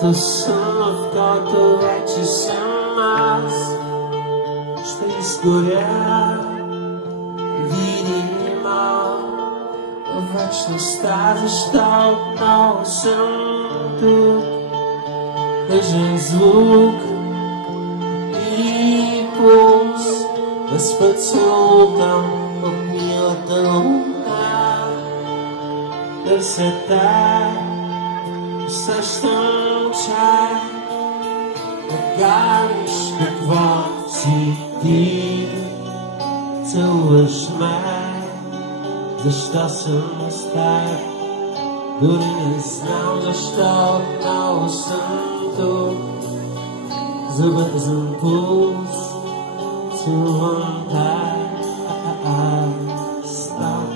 Като сън, в който вече съм аз, ще изгоря видима в вечността, защо отново съм тук. Тъжен звук и пулс, без път се лутам от милата луна. Търся тая, усещам чай, да гариш какво си ти. Целуваш ме, защо съм с теб, дори не знам защо отново съм тук. За бързан пулс целувам те. Стоп.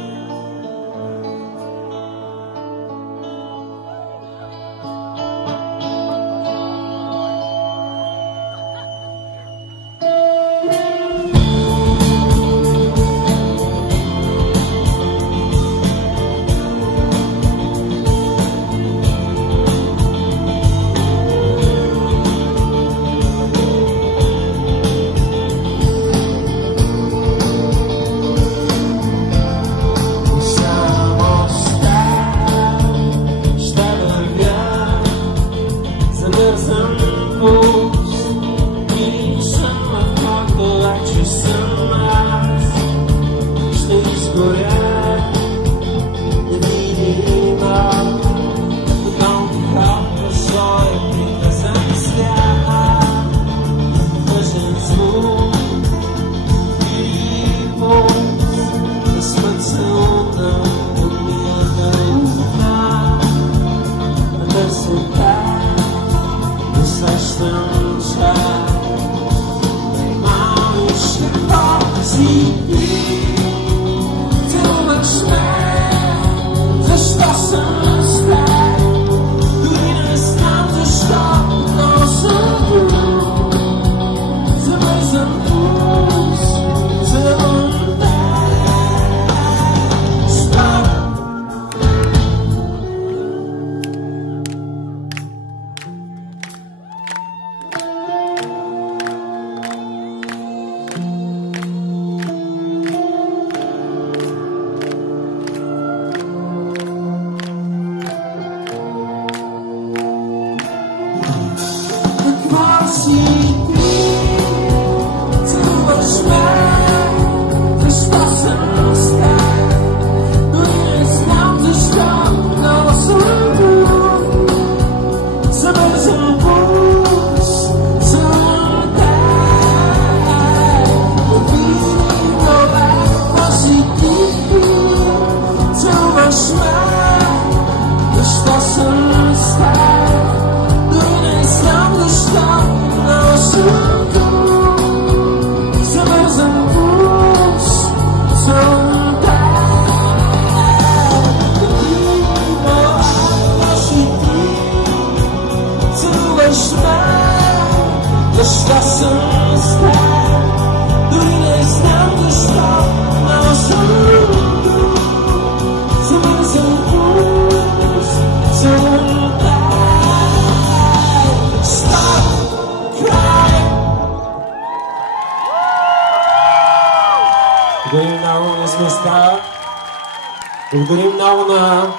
Благодарим много на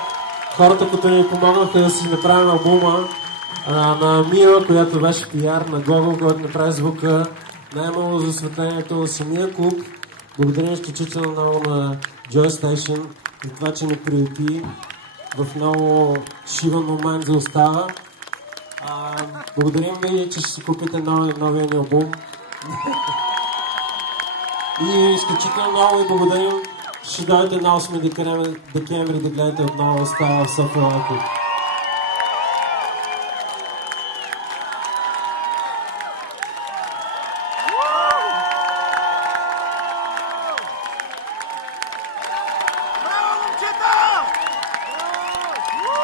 хората, които ни помогнаха да си направим албума, на Мира, която беше пиар, на Гогол, който направи звука, на Емало за осветлението, на самия клуб. Благодарим изключително много на Joy Station за това, че ни приюти в много шиван момент за остава. Благодарим ви, че ще си купите новия ни албум. И изключително много ви благодарим. Ще дойдете на 8 декември да гледате отново остава в София Лайков.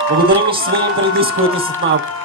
Благодарим и ще свирим преди дисковете след малко.